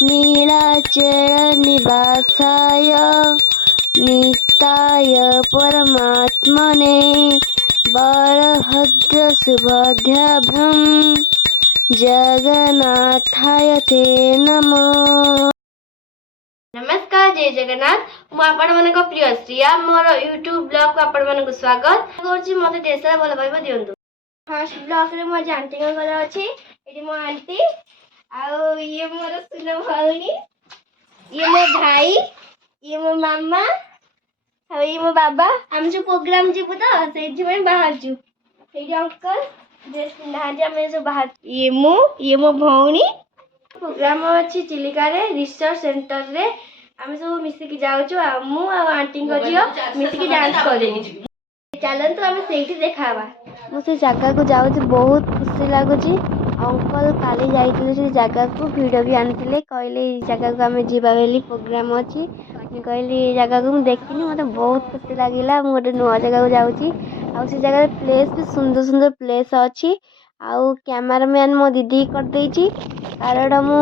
नीलाचल निवासाय नित्याय परमात्मने बलभद्र सुभद्राभ्यां जगन्नाथाय ते नमः। नमस्कार, जय जगन्नाथ। मु आपण मन को प्रिय श्रिया मोर यूट्यूब ब्लॉग को आपण मन को स्वागत करछि। मते ढेर सारा भल पाइबा दियंतु। फर्स्ट ब्लॉग रे मो आंटी को घर अछि। एटी मो आंटी आ ये मोर सुन भौणी, ये मो भाई, ये मो मामा आ ये मो बाबा। हम जो प्रोग्राम जीवु तो सेठी में बाहर जु सेठी अंकल ड्रेस पिंधा हम जो बाहर ये मो भौणी। प्रोग्राम अच्छी चिलिका रे रिसर्च सेंटर रे आम सब मिसिकी जाऊँ आ मु आ आंटी झील मिसिकी डांस करेंगे। चलतु आम से देखावा। मु से जगह को जाऊँ, बहुत खुशी लगुच। अंकल काली जाइए से जगह को वीडियो भी आनी कहले जगह को आम जीवा बेली प्रोग्राम अच्छी। कहली जगह को मुझे देखनी मत बहुत खुशी लगे। मुझे गोटे नुआ जगह को जाऊँगी आ जगह प्लेस भी सुंदर सुंदर प्लेस अच्छी। आउ कैमरामैन मो दीदी कर देछि कारण मु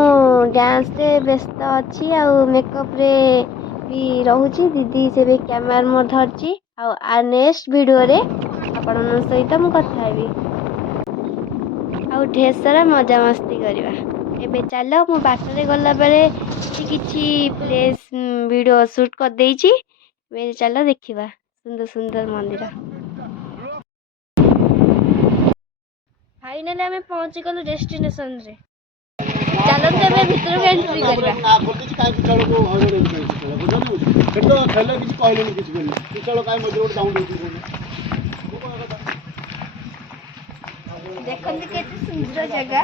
डांस रे व्यस्त अच्छी आ मेकअप रे भी रहूची। दीदी से भी कैमरा मोर धरची आ नेक्स्ट वीडियो रे आपण सहित मु कथा हेबी आ ढेर सारा मजा मस्ती करवा। एबे चलो मु बाटर गला बेले किछि प्लेस वीडियो शूट कर देछि। एबे चलो देखिबा सुंदर सुंदर मंदिर। फाइनली आम पहुंची गलु डेस्टिनेशन रे। चलो तेरे भीतर में एंट्री करबा। ना बोलती काई पिछळ को होय बुझो खेले किछ कहले किछ बोली पिछळ काई मजे रोड डाउन देती देखन केते सुंदर जगह।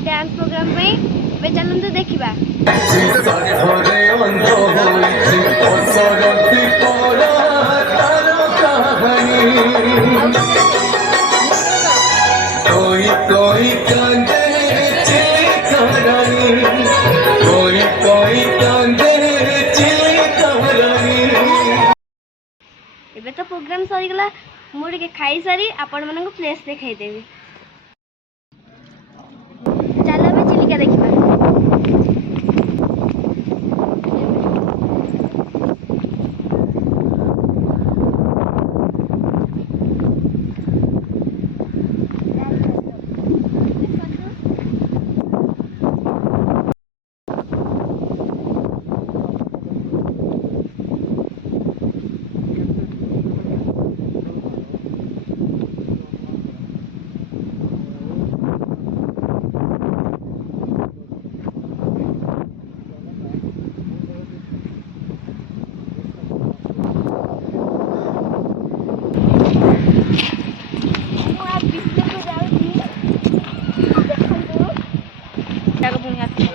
डांस प्रोग्राम में वे चलते देखा। एबे तो प्रोग्राम सरीगला मुझे खाई सारी आपण मन को प्लेस देखाईदेवी। चलो मैं चिलिका देखा।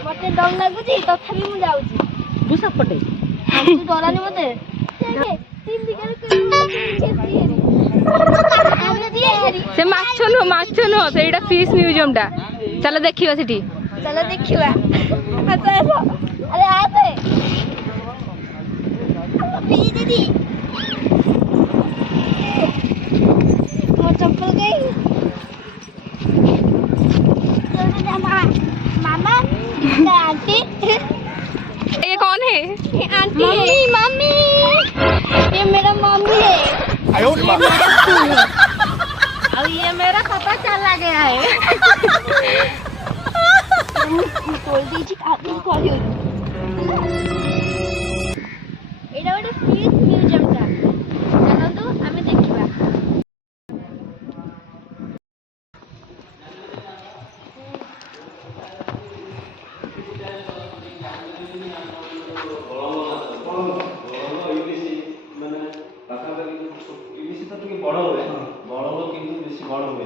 मते डर लगुच तथापि मु जाउची बुसा पटे तू डरानी मते से माछ नो सेटा फिश म्यूजियम टा। चलो देखिबा सेठी। चलो देखिबा। आसो अरे आसे पी दीदी मोर चप्पल गई। मामा आंटी ये कौन है? ये आंटी मम्मी मम्मी ये मेरा मम्मी है। अब ये मेरा पापा चला गया है। खोल दीजिए आप खोल एटा गोटे फिश म्यूजियम टा। चलतु आम देखा। बड़ हुए बड़ हो कि बेसी बड़ हुए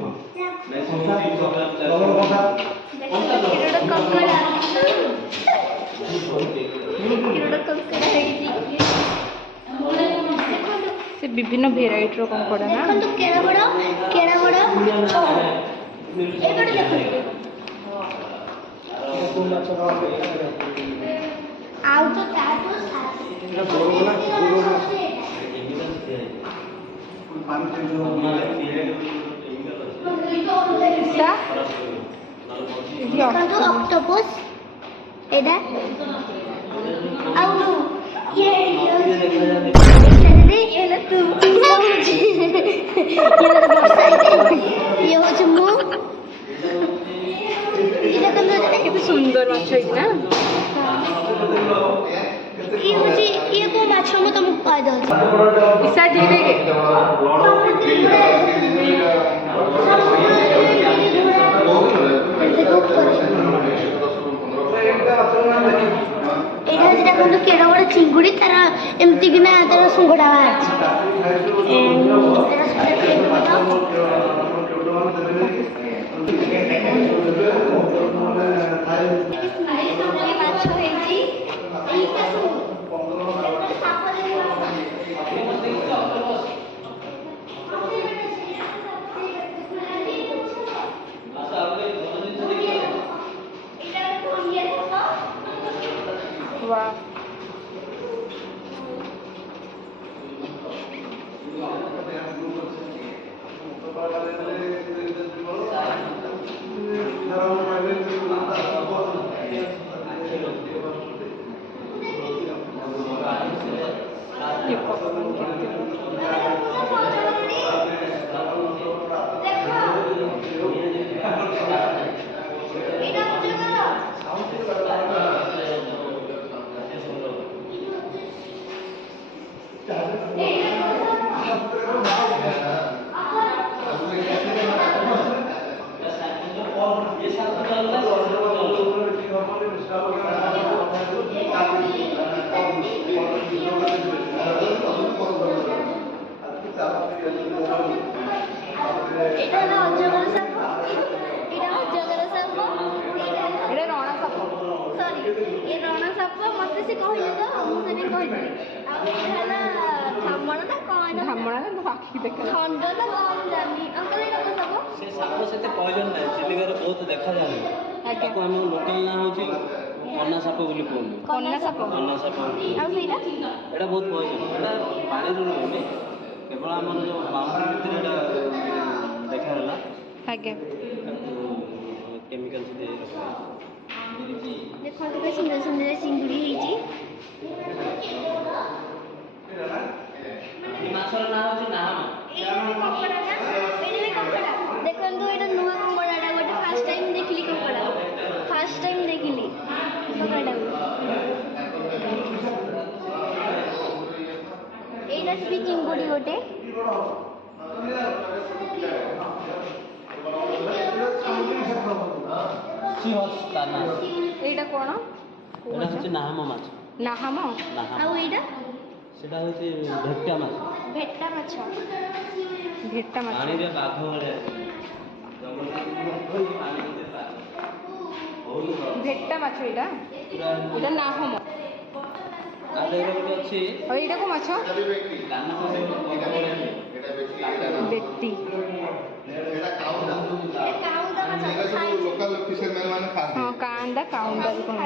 ସେ ବିଭିନ୍ନ ଭେରାଇଟିର କଙ୍କଡ଼ା ନା। ଦେଖନ୍ତୁ କେଡ଼େ ବଡ଼ ଛଅ। ଏପଟେ ଦେଖନ୍ତୁ ଆଉ ତ ତାଠୁ ଦେଖନ୍ତୁ ଅକ୍ଟୋପସ୍ ଏଇଟା ଆଉ ଇଏ ତୁ ବର୍ଷା ଇଏ ହଉଛି ମୁଁ କେତେ ସୁନ୍ଦର ମାଛ ହେଇଛି ନା। ଇଏ ହଉଛି ଇଏ କୋଉ ମାଛ ମୁଁ ତମକୁ କହିଦେଉଛି। ଇସା ଧୀରେ ଏଇଟା ହଉଛି ଦେଖନ୍ତୁ କେଡ଼େ ବଡ଼ ଚିଙ୍ଗୁଡ଼ି ତାର ଏମିତିକିନା ତାର ଶୁଙ୍ଘଟା ବାହାରିଛି। ମାଛ ହେଇଛି वाह ये पकवान कितने ରଣ ସାପ ମତେ ସେ କହିଲେ ତ ମୁଁ ସେଠି କହିଥିଲି ଆଉ ଏଇଟା ହେଲା ଧାମଣ ନା କଣ ଧାମଣା ନା ଆଖି ଦେଖା ଖଣ୍ଡ ନା କଣ ଜାଣିନି ଅଙ୍କଲ ଏଇଟା କଣ ସାପ ସେ ସାପ ସେତେ ପଏଜନ ନାହିଁ ଚିଲିକାରେ ବହୁତ ଦେଖାଯାଏ ତାକୁ ଆମ ଲୋକାଲ ନାଁ ହେଉଛି କନା ସାପ ବୋଲି କୁହନ୍ତି। କନା ସାପ କନା ସାପ ଆଉ ସେଇଟା ଏଇଟା ବହୁତ ପଏଜନ ଏଇଟା ପାଣିରୁ ରୁହେନି କେବଳ ଆମର ଯେଉଁ ବାଉଣ୍ଡ୍ରି ଭିତରେ ଏଇଟା ଦେଖାଗଲା ଆଜ୍ଞା କେମିକାଲ ଦେଇ ଦେଖନ୍ତୁ କେତେ ସୁନ୍ଦର ସୁନ୍ଦର ଚିଙ୍ଗୁଡ଼ି ହେଇଛି। ମାଛର ନାଁ ହେଉଛି ନାମ ଦେଖନ୍ତୁ ଏଇଟା ନୂଆ କଙ୍କଡ଼ାଟା ଗୋଟେ ଫାର୍ଷ୍ଟ ଟାଇମ୍ ଦେଖିଲି କଙ୍କଡ଼ା ଫାର୍ଷ୍ଟ ଟାଇମ୍ ଦେଖିଲି କଙ୍କଡ଼ାଟାକୁ। ଏଇଟା ବି ଚିଙ୍ଗୁଡ଼ି ଗୋଟେ ଏଇଟା କଣ ଏଇଟା ହେଉଛି ନାହାମ ମାଛ ନାହାମ ଆଉ ଏଇଟା ସେଟା ହେଉଛି ଭେଟ୍ଟା ମାଛ ଭେଟ୍ଟା ମାଛ ଭେଟ୍ଟା ମାଛ ପାଣିରେ ବାଘ ଭଳିଆ ଭେଟ୍ଟା ମାଛ ଏଇଟା ଏଇଟା ନାହମ ଆଉ ଏଇଟା ଗୋଟେ ଅଛି ଆଉ ଏଇଟା କୋଉ ମାଛ ବେଟି ହଁ କାନ୍ଦା କାଉଣ୍ଡା ବି କଣ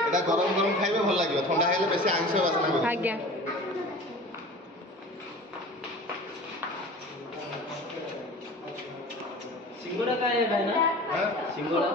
এটা গরম গরম খাইবে ভাল লাগিব ঠান্ডা খাইলে বেশি আইଁଷ বাসনা হবে ଆଜ୍ଞା ସିଙ୍ଗଡ଼ା କାହିଁ ଭାଇନା ସିଙ୍ଗଡ଼ା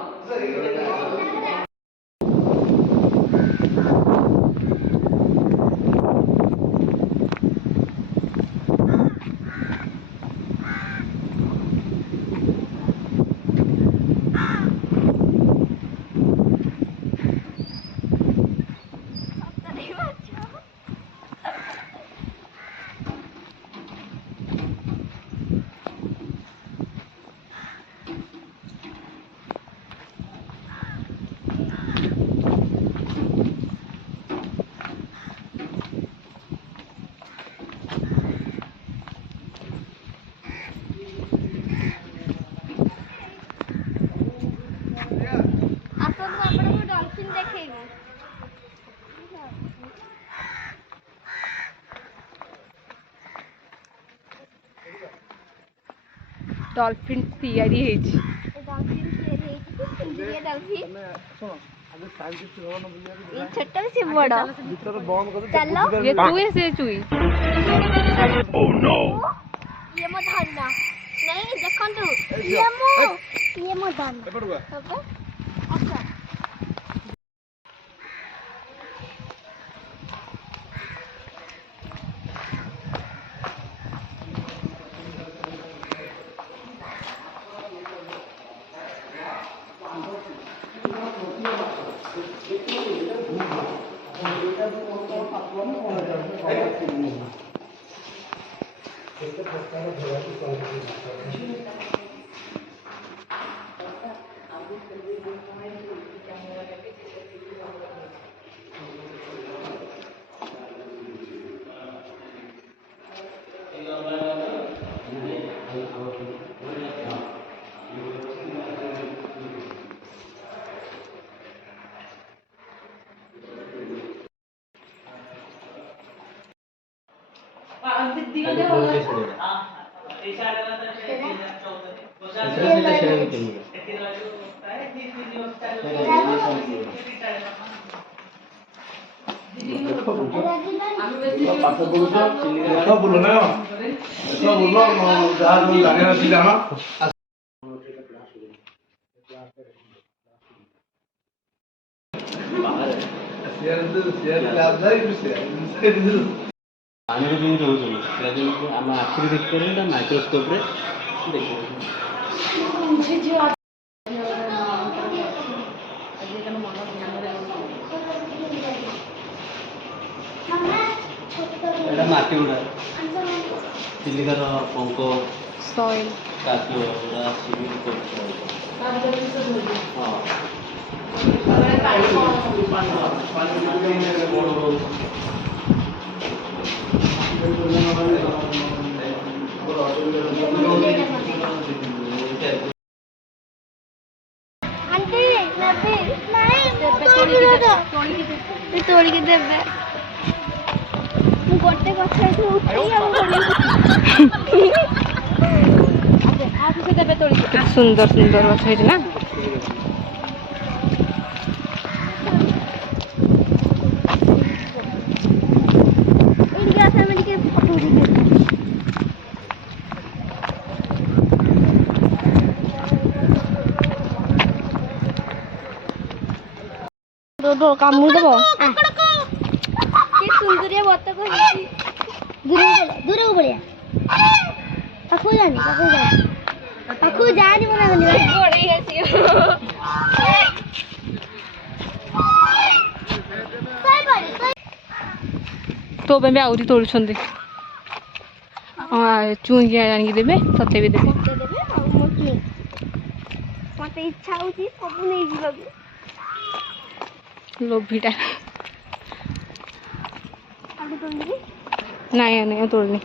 ଡଲଫିନ୍ ତିଆରି ହେଇଛି। ଡଲଫିନ୍ ତିଆରି ହେଇଛି ସୁନ୍ଦରିଆ ଡଲଫିନ୍। ଏଇ ଛୋଟ ସେ ବଡ଼। ଚାଲ ये चूहे से चुई। ଇଏ ମୋ ଧନ। ନାଇଁ ଦେଖନ୍ତୁ ଇଏ ମୋ ଧନ। ଓକେ ଆଚ୍ଛା ପାଣିରେ ଯେମିତି ରହୁଛନ୍ତି ସେଟା ଯେମିତି ଆମ ଆଖିରେ ଦେଖିପାରିବେ ନା ମାଇକ୍ରୋସ୍କୋପ୍ରେ ଦେଖିପାରିବେ। ଏଇଟା ମାଟି ଗୁଡ଼ା ଚିଲିକାର ପଙ୍କ ସଏଲ କାଦୁଅ ଗୁଡ଼ା ସିମେଣ୍ଟ କରୁଛି। ଆଣ୍ଟି ନେବି ନାଇଁ ତୋଳିକି ଦେବେ। ମୁଁ ଗୋଟେ ଗଛ ଏଠି ଉଠେଇ ଆଉ ଦେବେ ତୋଳିକି। କେତେ ସୁନ୍ଦର ସୁନ୍ଦର ଗଛ ହେଇଛି ନା। ଏଇଠିକି ଆସ ଆମେ ଟିକେ ଫଟୋ ଉଠେଇକି କାମୁଡ଼ି ଦେବ। କି ସୁନ୍ଦରିଆ ବତକ ହେଇଛି। ଦୂରକୁ ପଳେଇଆ ପାଖକୁ ଯାଆନି ପାଖକୁ ଯାଆନି ମନା କଲି ପଳେଇ ଆସିବ। ତୋ ପାଇଁ ବି ଆହୁରି ତୋଳୁଛନ୍ତି। ଚୁଇଁକି ଆଣିକି ଦେବେ, ତତେ ବି ଦେବେ। ଦେବେ ଆଉ ମତେ ଇଚ୍ଛା ହଉଛି ସବୁ ନେଇଯିବାକୁ। ଲୋଭିଟା। ଆଉ ତୋଳିବି ନାଇଁ ନାଇଁ ତୋଳୁନି।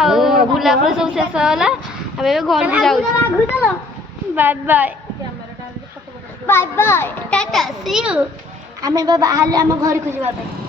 ଆଉ ବୁଲାବୁଲି ସବୁ ଶେଷ ହେଲା। ଆମେ ଏବେ ଘରକୁ ଯାଉଛୁ। Bye bye bye bye tata see you. ଆମେ ଏବେ ବାହାରିଲେ ଆମ ଘରକୁ ଯିବା ପାଇଁ।